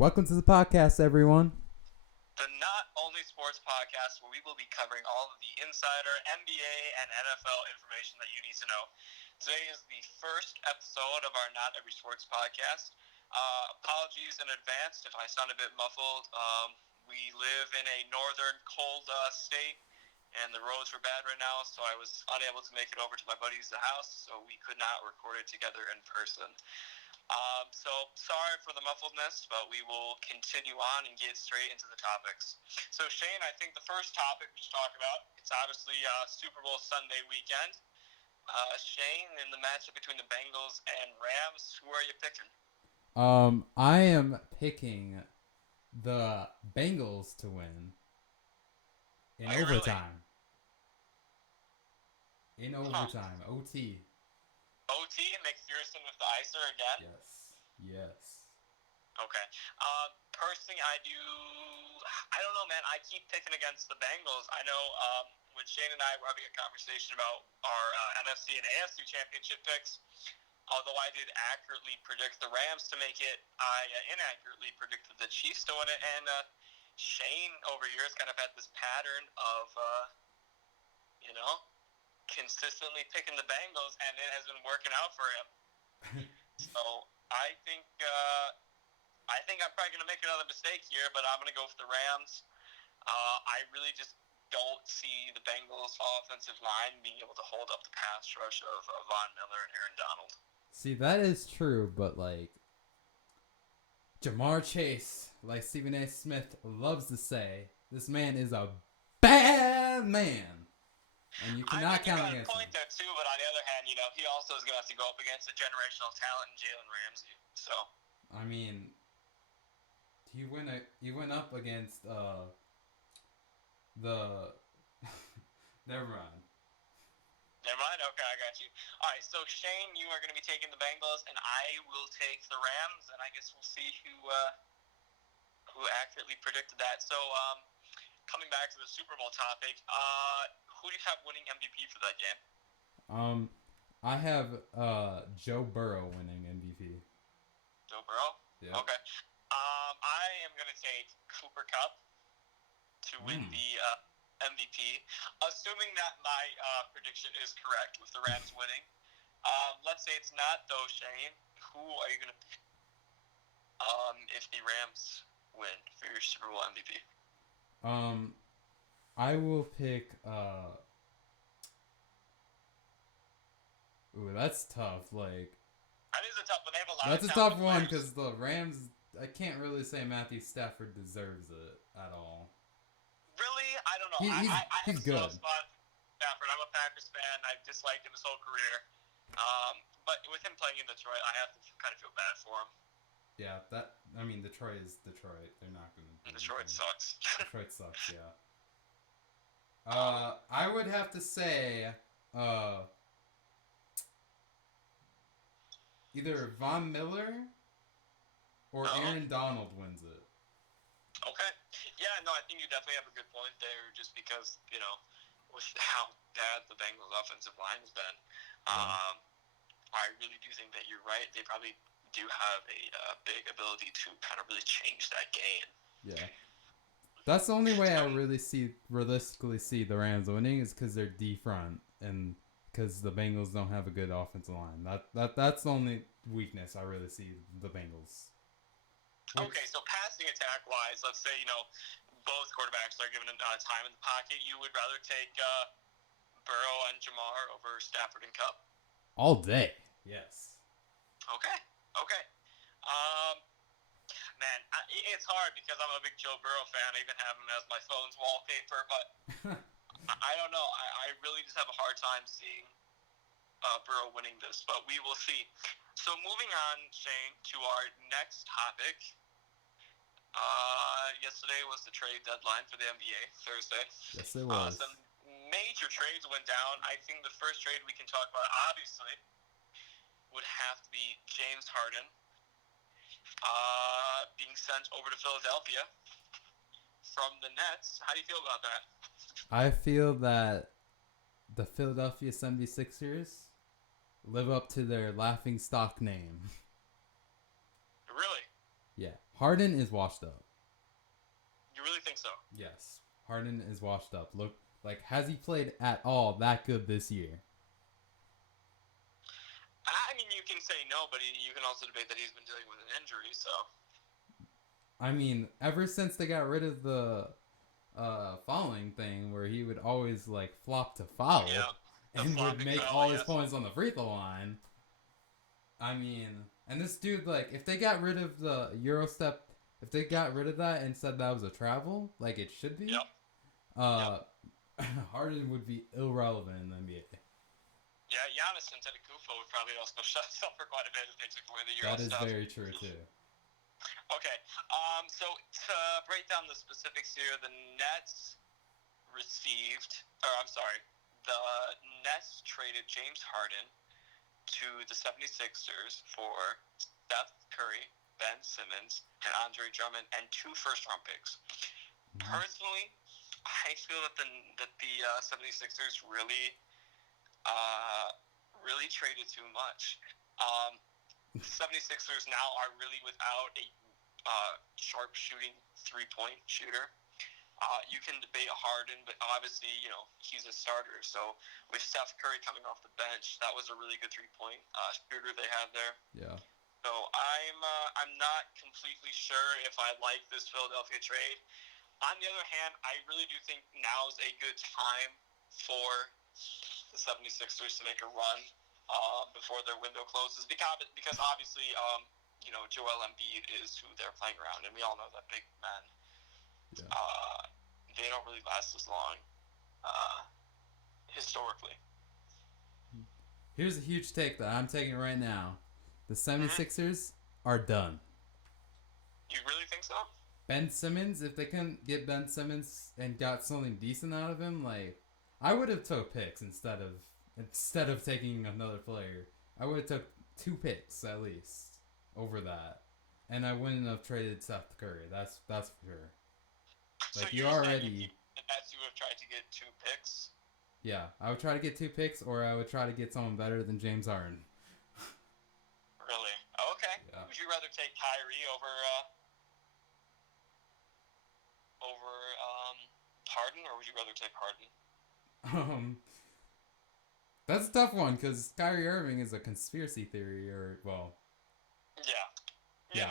Welcome to the podcast, everyone. The Not Only Sports podcast, where we will be covering all of the insider NBA and NFL information that you need to know. Today is the first episode of our Not Every Sports podcast. Apologies in advance if I sound a bit muffled. We live in a northern cold state, and the roads were bad right now, so I was unable to make it over to my buddy's house, so we could not record it together in person. So sorry for the muffledness, but we will continue on and get straight into the topics. So Shane, I think the first topic we should talk about, it's obviously Super Bowl Sunday weekend. Shane, in the matchup between the Bengals and Rams, who are you picking? I am picking the Bengals to win in Are you really? overtime. In Huh. overtime, OT. OT, McPherson with the ICER again? Yes, yes. Okay. Personally, I don't know, man. I keep picking against the Bengals. I know when Shane and I were having a conversation about our NFC and AFC championship picks, although I did accurately predict the Rams to make it, I inaccurately predicted the Chiefs to win it. And Shane over years kind of had this pattern of, you know, consistently picking the Bengals, and it has been working out for him. So I think I'm probably going to make another mistake here, but I'm going to go for the Rams. I really just don't see the Bengals' offensive line being able to hold up the pass rush of Von Miller and Aaron Donald. See, that is true, but like Jamar Chase, like Stephen A. Smith loves to say, this man is a bad man. And you cannot count got a against point him. there too, but on the other hand, he also is going to have to go up against a generational talent in Jalen Ramsey. So I mean, he went up against the never mind. never mind. Okay, I got you. All right, so Shane, you are going to be taking the Bengals, and I will take the Rams, and I guess we'll see who accurately predicted that. So coming back to the Super Bowl topic, who do you have winning MVP for that game? Um, I have Joe Burrow winning MVP. Joe Burrow? Yeah. Okay. I am going to take Cooper Kupp to win the MVP, assuming that my prediction is correct with the Rams winning. Let's say it's not, though, Shane. Who are you going to pick if the Rams win for your Super Bowl MVP? I will pick ooh, that's tough. Like That is a tough one. They have a lot that's of a tough one players. because the Rams. I can't really say Matthew Stafford deserves it at all. Really? I don't know. He's I have a good. soft spot for Stafford. I'm a Packers fan. I've disliked him his whole career. But with him playing in Detroit, I have to kind of feel bad for him. Yeah, Detroit is Detroit. They're not gonna. Detroit sucks. Detroit sucks. Yeah. I would have to say, either Von Miller or Aaron Donald wins it. Okay. Yeah, no, I think you definitely have a good point there, just because, with how bad the Bengals' offensive line has been. I really do think that you're right. They probably do have a big ability to kind of really change that game. Yeah. That's the only way I really realistically see the Rams winning is because they're D front and because the Bengals don't have a good offensive line. That's the only weakness I really see the Bengals. Okay, so passing attack wise, let's say both quarterbacks are given time in the pocket. You would rather take Burrow and Jamar over Stafford and Kupp? All day. Yes. Okay. Man, it's hard because I'm a big Joe Burrow fan. I even have him as my phone's wallpaper, but I don't know. I really just have a hard time seeing Burrow winning this, but we will see. So moving on, Shane, to our next topic. Yesterday was the trade deadline for the NBA, Thursday. Yes, it was. Some major trades went down. I think the first trade we can talk about, obviously, would have to be James Harden being sent over to Philadelphia from the Nets. How do you feel about that? I feel that the Philadelphia 76ers live up to their laughing stock name. Really? Yeah. Harden is washed up. You really think so? Yes, Harden is washed up. Look, like, has he played at all that good this year? I mean, you can say no, but you can also debate that he's been dealing with an injury. So I mean, ever since they got rid of the fouling thing, where he would always like flop to foul yeah, the and would flopping make foul, all his yes. points on the free throw line. I mean, and this dude, like, if they got rid of the Euro step, if they got rid of that and said that was a travel, like it should be, Yep. Harden would be irrelevant in the NBA. Yeah, Giannis Antetokounmpo would probably also suffer quite a bit if they took away the Euro That is stuff. very true too. Okay, so to break down the specifics here, the Nets traded James Harden to the 76ers for Steph Curry, Ben Simmons, and Andre Drummond, and 2 first-round picks. Mm-hmm. Personally, I feel that the 76ers really traded too much. The 76ers now are really without a sharp shooting 3-point shooter. You can debate Harden, but obviously, he's a starter. So with Steph Curry coming off the bench, that was a really good 3-point shooter they had there. Yeah. So I'm not completely sure if I like this Philadelphia trade. On the other hand, I really do think now's a good time for the 76ers to make a run before their window closes, because obviously, Joel Embiid is who they're playing around, and we all know that big men. Yeah. They don't really last as long, historically. Here's a huge take that I'm taking right now. The 76ers are done. You really think so? Ben Simmons, if they couldn't get Ben Simmons and got something decent out of him, like, I would have took picks instead of taking another player. I would have took 2 picks at least over that, and I wouldn't have traded Steph Curry. That's for sure. Like, so you already. The Nets, you would have tried to get 2 picks. Yeah, I would try to get 2 picks, or I would try to get someone better than James Harden. Really? Okay. Yeah. Would you rather take Kyrie over Harden, or would you rather take Harden? That's a tough one because Kyrie Irving is a conspiracy theory, Yeah,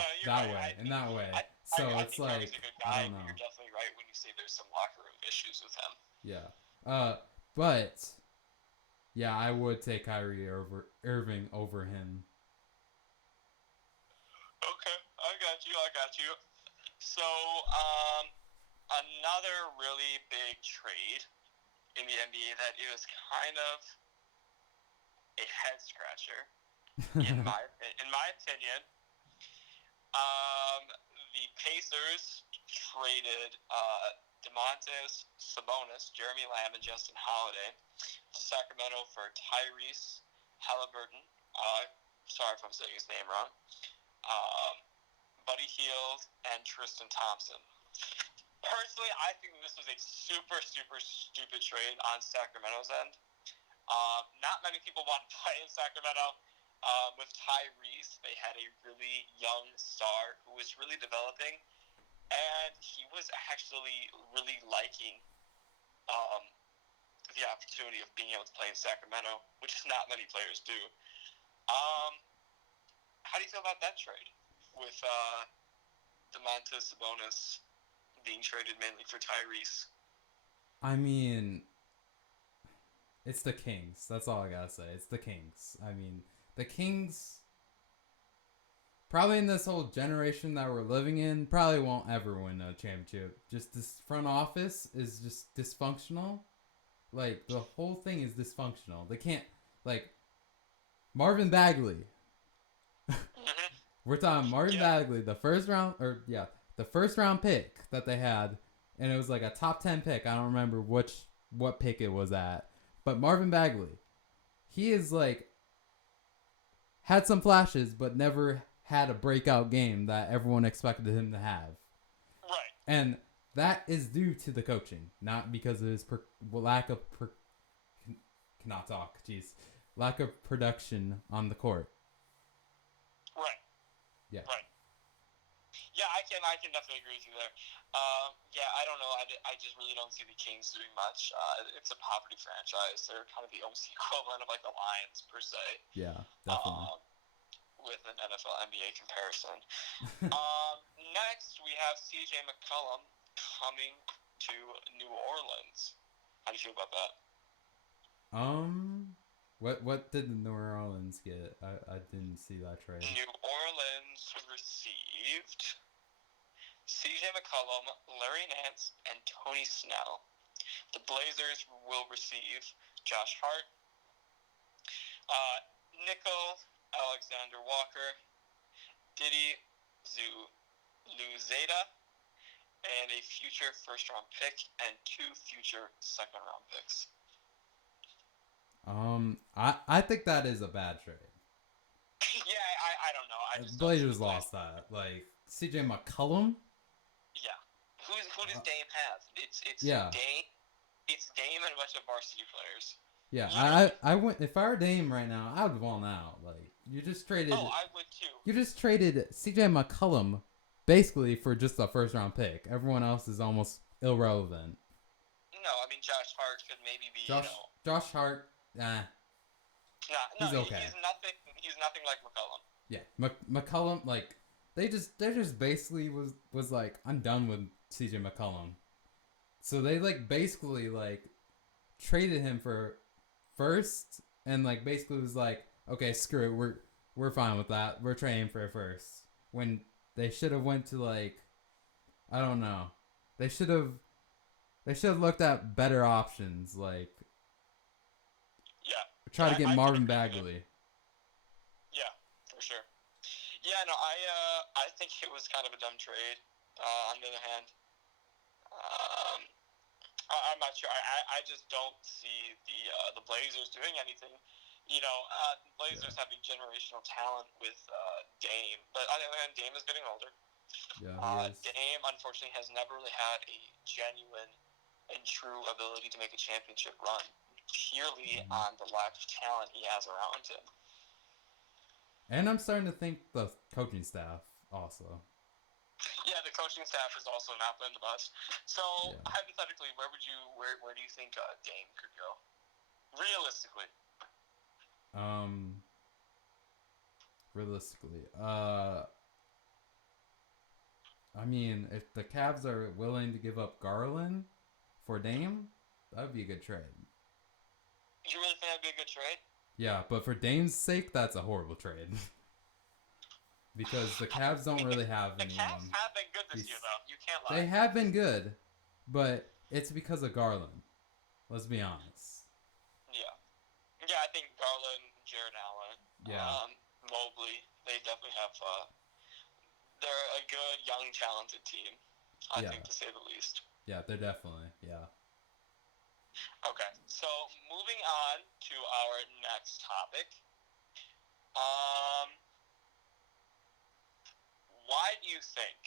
in that way. So I it's think like, Kyrie's a good guy, I don't know. You're definitely right when you say there's some locker room issues with him. Yeah. But yeah, I would take Kyrie Irving over him. Okay, I got you. So, another really big trade in the NBA that is kind of a head scratcher, in my opinion. The Pacers traded Domantas Sabonis, Jeremy Lamb, and Justin Holiday to Sacramento for Tyrese Halliburton. Sorry if I'm saying his name wrong. Buddy Hield and Tristan Thompson. Personally, I think this was a super, super stupid trade on Sacramento's end. Not many people want to play in Sacramento. With Tyrese, they had a really young star who was really developing, and he was actually really liking the opportunity of being able to play in Sacramento, which not many players do. How do you feel about that trade with Domantas Sabonis being traded mainly for Tyrese? I mean, it's the Kings. That's all I gotta say. It's the Kings. I mean, the Kings, probably in this whole generation that we're living in, probably won't ever win a championship. Just this front office is just dysfunctional. Like, the whole thing is dysfunctional. They can't, like, Marvin Bagley. We're talking Marvin Bagley, the first round pick that they had, and it was like a top 10 pick. I don't remember what pick it was at, but Marvin Bagley, he is like had some flashes, but never had a breakout game that everyone expected him to have. Right. And that is due to the coaching, not because of his lack of production on the court. Right. Yeah. Right. Yeah, I can definitely agree with you there. Yeah, I don't know. I just really don't see the Kings doing much. It's a poverty franchise. They're kind of the OC equivalent of like the Lions per se. Yeah, definitely. Um, with an NFL NBA comparison. Next we have CJ McCollum coming to New Orleans. How do you feel about that? um, what did the New Orleans get? I didn't see that trade. New Orleans received CJ McCollum, Larry Nance, and Tony Snell. The Blazers will receive Josh Hart, Nickel, Alexander Walker, Diddy Luzeta, and a future first-round pick and 2 future second-round picks. I think that is a bad trade. Yeah, I don't know. I just Blazers lost that. Like CJ McCollum. Yeah. Who does Dame have? It's Yeah. Dame. It's Dame and a bunch of varsity players. Yeah, Literally. I went. If I were Dame right now, I would want out. Like you just traded. Oh, I would too. You just traded CJ McCollum, basically for just a first round pick. Everyone else is almost irrelevant. No, I mean Josh Hart could maybe be. Josh Hart. He's okay. He's nothing like McCollum. Yeah, McCollum. Like they just basically was like, I'm done with CJ McCollum. So they like basically like traded him for first, and like basically was like, okay, screw it, we're fine with that. We're trading for a first. When they should have went to like, I don't know, they should have looked at better options. Like, yeah, try to get Marvin Bagley. Yeah, for sure. Yeah, no, I think it was kind of a dumb trade. On the other hand, I'm not sure. I just don't see the Blazers doing anything. You know, Blazers have a generational talent with Dame, but on the other hand, Dame is getting older. Yeah, Dame, unfortunately, has never really had a genuine and true ability to make a championship run, purely on the lack of talent he has around him. And I'm starting to think the coaching staff also. Yeah, the coaching staff has also not been the best. So hypothetically, where do you think Dame could go? Realistically. I mean, if the Cavs are willing to give up Garland for Dame, that would be a good trade. You really think that'd be a good trade? Yeah, but for Dame's sake, that's a horrible trade. Because the Cavs don't really have anyone. The Cavs have been good this year, though. You can't lie. They have been good, but it's because of Garland. Let's be honest. Yeah. Yeah, I think Garland, Jared Allen, Mobley, they definitely have... they're a good, young, talented team, I think, to say the least. Yeah, they're definitely, Okay, so moving on to our next topic. Why do you think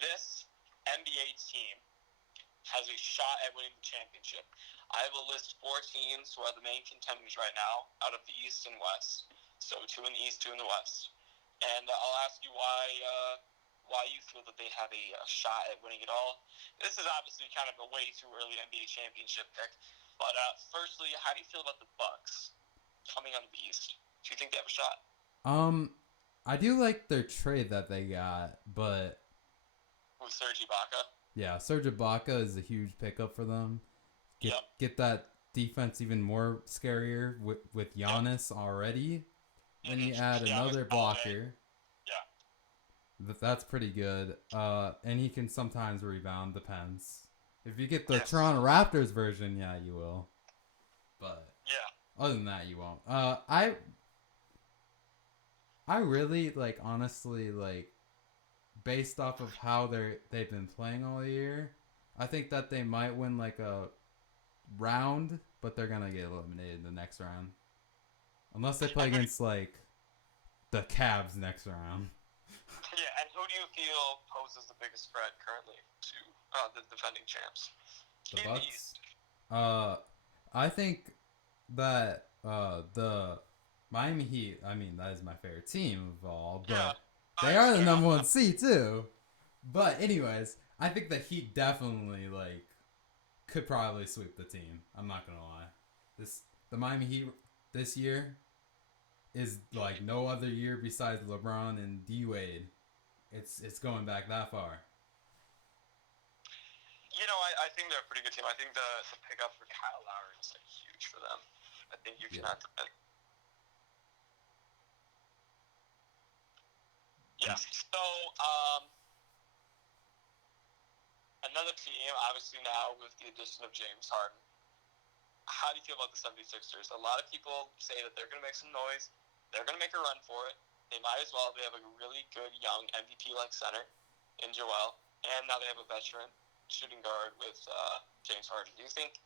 this NBA team has a shot at winning the championship? I will list 4 teams who are the main contenders right now out of the East and West. So 2 in the East, 2 in the West. And I'll ask you why you feel that they have a shot at winning it all. This is obviously kind of a way too early NBA championship pick. But firstly, how do you feel about the Bucks coming out of the East? Do you think they have a shot? I do like their trade that they got, but... With Serge Ibaka? Yeah, Serge Ibaka is a huge pickup for them. Get that defense even more scarier with Giannis already. Then you add another blocker. Yeah. That's pretty good. And he can sometimes rebound, depends. If you get the Toronto Raptors version, yeah, you will. But other than that, you won't. I really honestly based off of how they've been playing all year, I think that they might win a round, but they're gonna get eliminated in the next round. Unless they play against the Cavs next round. Yeah, and who do you feel poses the biggest threat currently to the defending champs? The Bucks? I think that the Miami Heat, I mean, that is my favorite team of all, but They are the number one seed too. But anyways, I think the Heat definitely like could probably sweep the team. I'm not gonna lie. The Miami Heat this year is like no other year besides LeBron and D Wade. It's going back that far. You know, I think they're a pretty good team. I think the pickup for Kyle Lowry is like huge for them. I think you cannot. Yeah. So, another team, obviously now with the addition of James Harden. How do you feel about the 76ers? A lot of people say that they're going to make some noise. They're going to make a run for it. They might as well. They have a really good young MVP-like center in Joel. And now they have a veteran shooting guard with James Harden. Do you think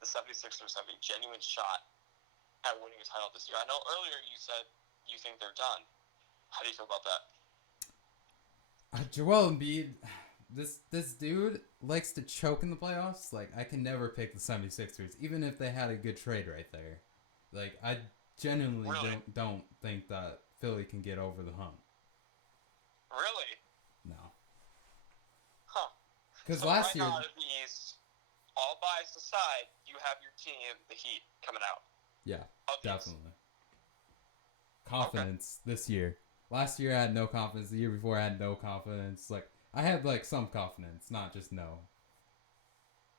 the 76ers have a genuine shot at winning a title this year? I know earlier you said you think they're done. How do you feel about that? Joel Embiid, this dude likes to choke in the playoffs. Like, I can never pick the 76ers, even if they had a good trade right there. Like, I genuinely don't think that Philly can get over the hump. Really? No. Huh. Because so last right year... now, in the East, all bias aside, you have your team, the Heat, coming out. Yeah, definitely. Confidence this year. Last year I had no confidence. The year before I had no confidence. Like, I had like some confidence, not just no.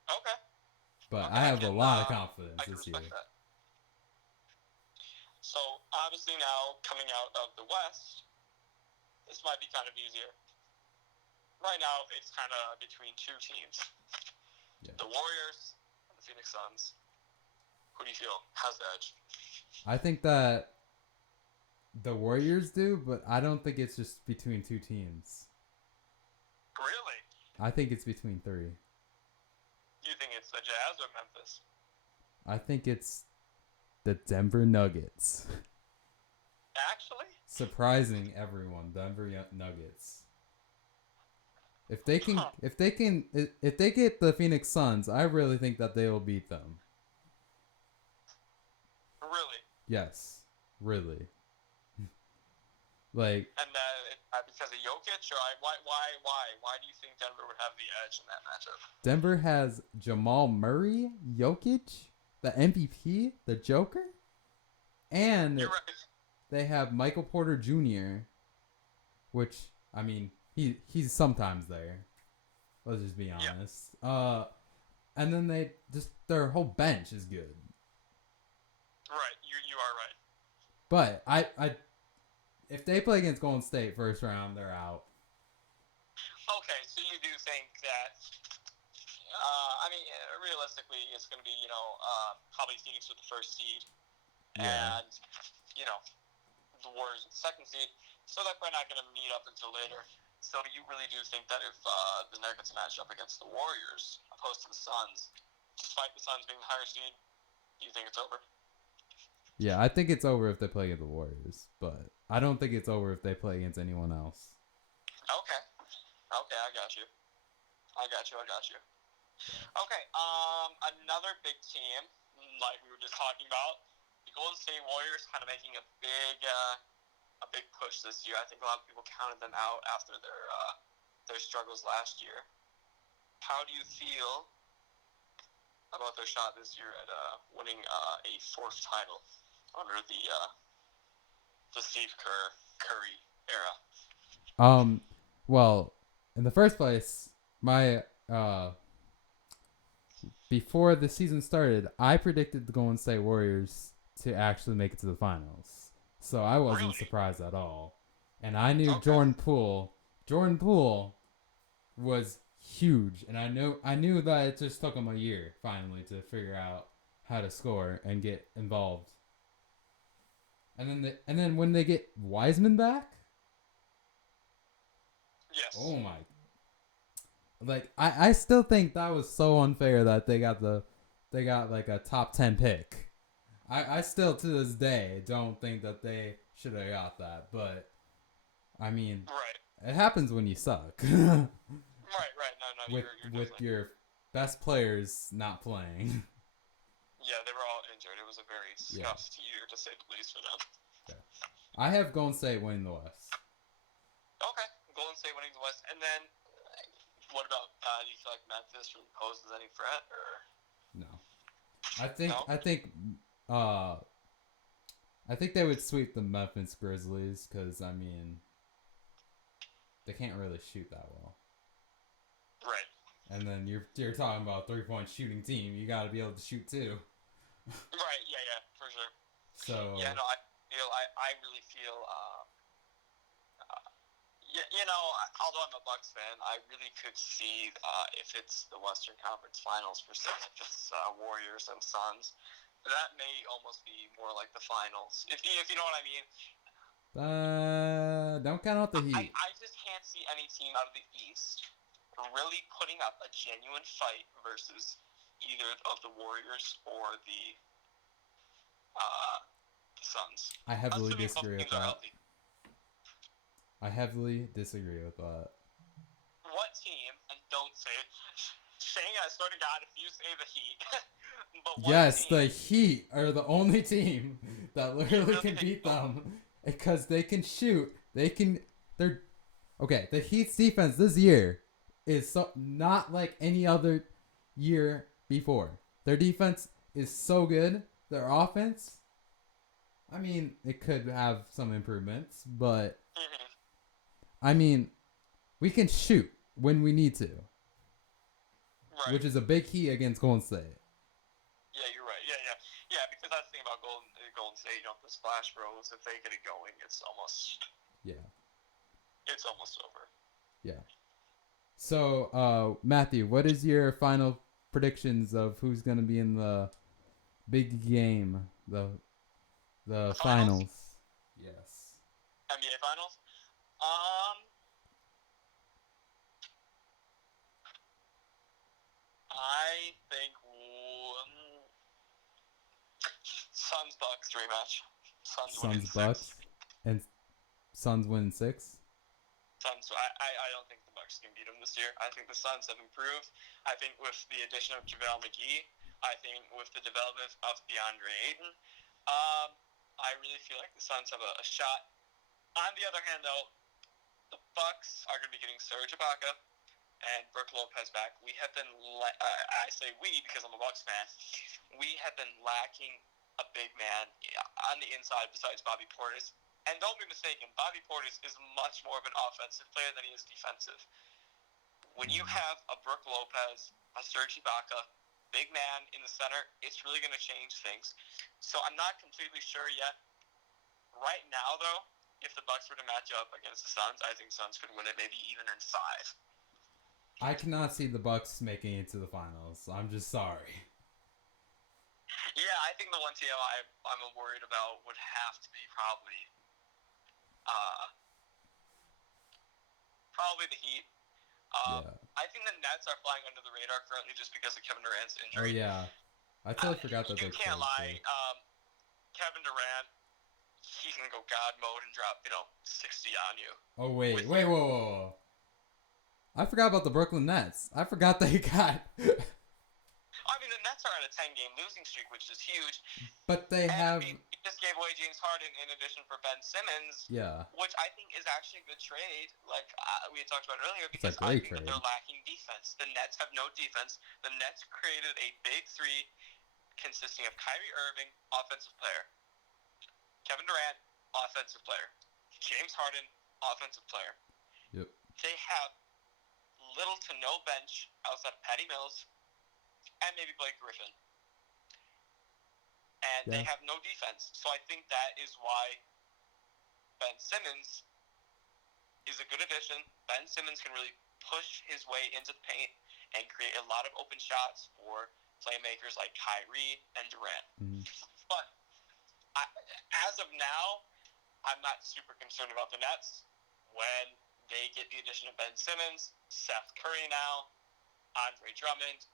Okay. But I have a lot of confidence this year. That. So obviously now coming out of the West, this might be kind of easier. Right now it's kind of between two teams. Yeah. The Warriors and the Phoenix Suns. Who do you feel has the edge? I think that the Warriors do, but I don't think it's just between two teams. Really? I think it's between three. You think it's the Jazz or Memphis? I think it's the Denver Nuggets. Actually? Surprising everyone, Denver Nuggets. If they get the Phoenix Suns, I really think that they will beat them. Really? Yes, really. Like, and because of Jokic, or why do you think Denver would have the edge in that matchup? Denver has Jamal Murray, Jokic, the MVP, the Joker, and You're right. They have Michael Porter Jr., which, I mean, he's sometimes there. Let's just be honest. Yeah. And then their whole bench is good. Right, you are right. But I if they play against Golden State first round, they're out. Okay, so you do think that, realistically, it's going to be, probably Phoenix with the first seed. Yeah. And, the Warriors with the second seed. So they're probably not going to meet up until later. So you really do think that if the Nuggets match up against the Warriors, opposed to the Suns, despite the Suns being the higher seed, you think it's over? Yeah, I think it's over if they play against the Warriors, but I don't think it's over if they play against anyone else. Okay, I got you. Yeah. Okay, another big team, like we were just talking about, the Golden State Warriors kind of making a big push this year. I think a lot of people counted them out after their struggles last year. How do you feel about their shot this year at winning a fourth title under the Steve Curry era? Well, in the first place, my before the season started, I predicted the Golden State Warriors to actually make it to the finals. So I wasn't surprised at all. And I knew Jordan Poole was huge, and I knew that it just took him a year finally to figure out how to score and get involved. And then when they get Wiseman back, yes. Oh my! Like I still think that was so unfair that they got like a top 10 pick. I still to this day don't think that they should have got that, but I mean, It happens when you suck. Right. No. With your best players not playing. Yeah, they were all injured. It was a very scuffed year, to say the least, for them. Yeah. I have Golden State winning the West. Golden State winning the West, and then what about? Do you feel like Memphis really poses any threat? Or No. I think no? uh I think they would sweep the Memphis Grizzlies because I mean they can't really shoot that well. Right. And then you're talking about a 3-point shooting team. You got to be able to shoot too. Right. Yeah. For sure. So Yeah. No. I really feel. Although I'm a Bucks fan, I really could see if it's the Western Conference Finals per se, if it's Warriors and Suns, that may almost be more like the finals, if you know what I mean. don't count out the Heat. I just can't see any team out of the East really putting up a genuine fight versus either of the Warriors or the Suns. I heavily Assuming both disagree with teams are that. healthy. I heavily disagree with that. What team, and don't say it, Shane, I swear to God, if you say the Heat, but what Yes, team, the Heat are the only team that literally can beat them because they can shoot. They're okay. The Heat's defense this year is not like any other year before. Their defense is so good. Their offense, I mean, it could have some improvements, but I mean, we can shoot when we need to, right. which is a big key against Golden State. Yeah, you're right. Yeah. Because that's the thing about Golden State. The Splash Bros. If they get it going, it's almost over. Yeah. So, Matthew, what is your final predictions of who's gonna be in the big game, the finals? Yes. NBA Finals. I think Suns Bucks rematch. Suns Bucks, and Suns win 6. Suns. I don't think the Bucks can beat them this year. I think the Suns have improved. I think with the addition of JaVale McGee, I think with the development of DeAndre Ayton, I really feel like the Suns have a shot. On the other hand, though, the Bucks are going to be getting Serge Ibaka and Brook Lopez back. We have been, I say we because I'm a Bucks fan, we have been lacking a big man on the inside besides Bobby Portis. And don't be mistaken, Bobby Portis is much more of an offensive player than he is defensive. When you have a Brook Lopez, a Serge Ibaka, big man in the center, it's really going to change things. So I'm not completely sure yet. Right now, though, if the Bucks were to match up against the Suns, I think Suns could win it maybe even in 5. I cannot see the Bucks making it to the finals. I'm just sorry. Yeah, I think the one team I'm worried about would have to be probably the Heat. I think the Nets are flying under the radar currently just because of Kevin Durant's injury. Oh yeah, I totally forgot that. You can't lie. Kevin Durant, he can go God mode and drop 60 on you. Oh wait, whoa. I forgot about the Brooklyn Nets. I forgot they got. I mean, the Nets are on a 10-game losing streak, which is huge. But they have. I mean, we just gave away James Harden in addition for Ben Simmons. Yeah. Which I think is actually a good trade, like we had talked about earlier, It's because a great I think that they're lacking defense. The Nets have no defense. The Nets created a big three consisting of Kyrie Irving, offensive player, Kevin Durant, offensive player, James Harden, offensive player. Yep. They have little to no bench outside of Patty Mills and maybe Blake Griffin. And they have no defense. So I think that is why Ben Simmons is a good addition. Ben Simmons can really push his way into the paint and create a lot of open shots for playmakers like Kyrie and Durant. Mm-hmm. But as of now, I'm not super concerned about the Nets. When they get the addition of Ben Simmons, Seth Curry now, Andre Drummond,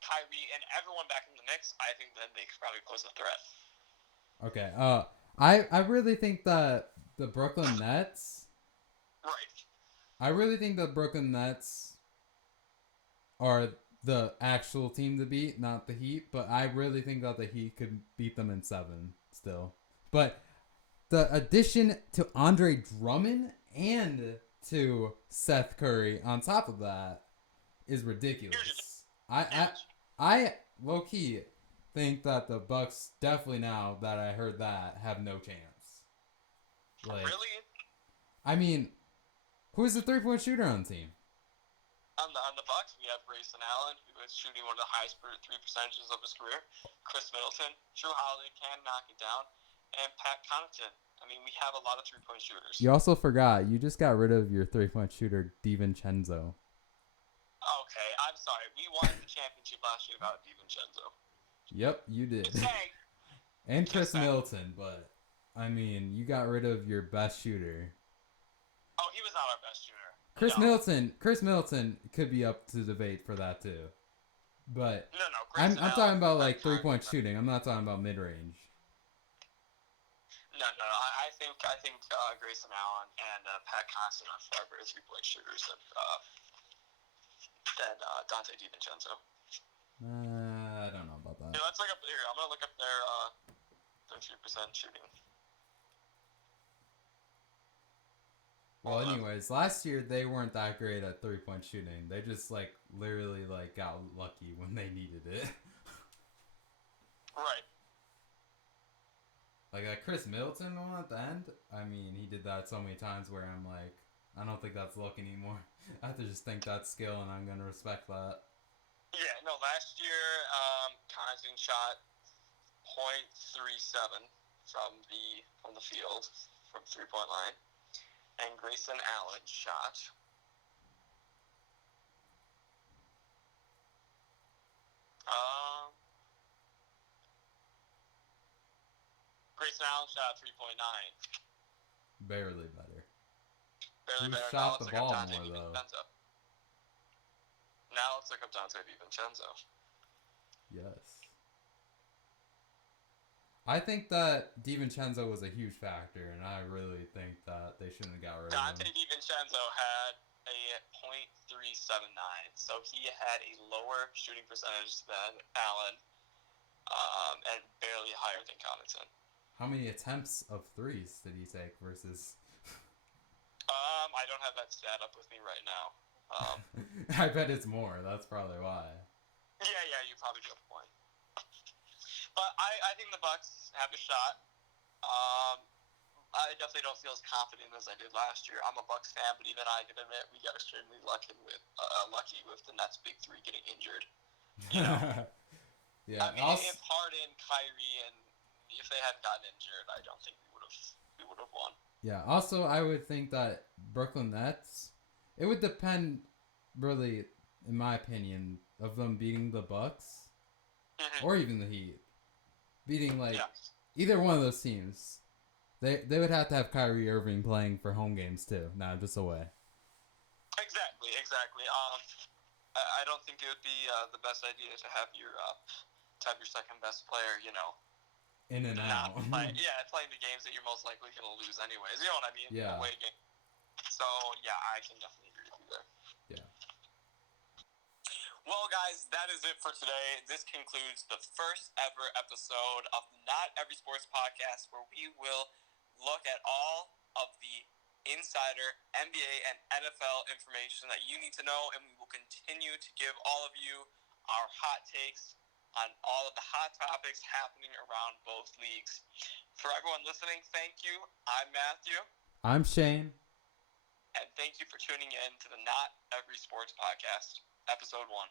Kyrie, and everyone back in the mix, I think then they could probably pose a threat. Okay. I really think that the Brooklyn Nets. Right. I really think the Brooklyn Nets are the actual team to beat, not the Heat. But I really think that the Heat could beat them in 7 still. But the addition to Andre Drummond and to Seth Curry on top of that is ridiculous. I low key think that the Bucks definitely, now that I heard that, have no chance. Like, really? I mean, who's the 3-point shooter on the team? On the Bucks, we have Grayson Allen, who is shooting one of the highest 3 percentages of his career. Chris Middleton, Drew Holiday can knock it down, and Pat Connaughton. I mean, we have a lot of 3-point shooters. You also forgot, you just got rid of your 3-point shooter, DiVincenzo. Okay, I'm sorry. We won the championship last year without DiVincenzo. Yep, you did. Hey. And Chris Middleton, but I mean, you got rid of your best shooter. Oh, he was not our best shooter. Chris Middleton could be up to debate for that too. But no, I'm talking about like 3-point shooting. I'm not talking about mid-range. No. I think Grayson Allen and Pat Connaughton are far better 3-point shooters than Dante DiVincenzo. I don't know about that. Yeah, let's look up here. I'm gonna look up their 3% shooting. Well, anyways, last year they weren't that great at 3-point shooting. They just like literally like got lucky when they needed it. Right. Like that Chris Middleton one at the end. I mean, he did that so many times where I'm like, I don't think that's luck anymore. I have to just think that's skill, and I'm gonna respect that. Yeah, no. Last year, Connaughton shot .37 from the field from 3-point line. And Grayson Allen shot Grayson Allen shot 3.9. Barely better. Barely He better. shot Now the ball more DiVincenzo. Now let's look up Dante DiVincenzo. Yes. I think that DiVincenzo was a huge factor, and I really think that they shouldn't have got rid of him. Dante DiVincenzo had a .379, so he had a lower shooting percentage than Allen, and barely higher than Connaughton. How many attempts of threes did he take versus? I don't have that stat up with me right now. I bet it's more. That's probably why. Yeah, you probably do have a point. But I think the Bucks have a shot. I definitely don't feel as confident as I did last year. I'm a Bucks fan, but even I can admit we got extremely lucky with the Nets' big three getting injured. You know? Yeah. I mean, if Harden, Kyrie, and if they hadn't gotten injured, I don't think we would have won. Yeah. Also, I would think that Brooklyn Nets. It would depend, really, in my opinion, of them beating the Bucks, or even the Heat. Beating either one of those teams, they would have to have Kyrie Irving playing for home games too, not just away. Exactly. I don't think it would be the best idea to have your second best player, in and out. Playing the games that you're most likely going to lose anyways. You know what I mean? Yeah. Away game. So yeah, I can definitely agree with you there. Yeah. Well, guys, that is it for today. This concludes the first ever episode of Not Every Sports Podcast, where we will look at all of the insider NBA and NFL information that you need to know, and we will continue to give all of you our hot takes on all of the hot topics happening around both leagues. For everyone listening, thank you. I'm Matthew. I'm Shane. And thank you for tuning in to the Not Every Sports Podcast, Episode 1.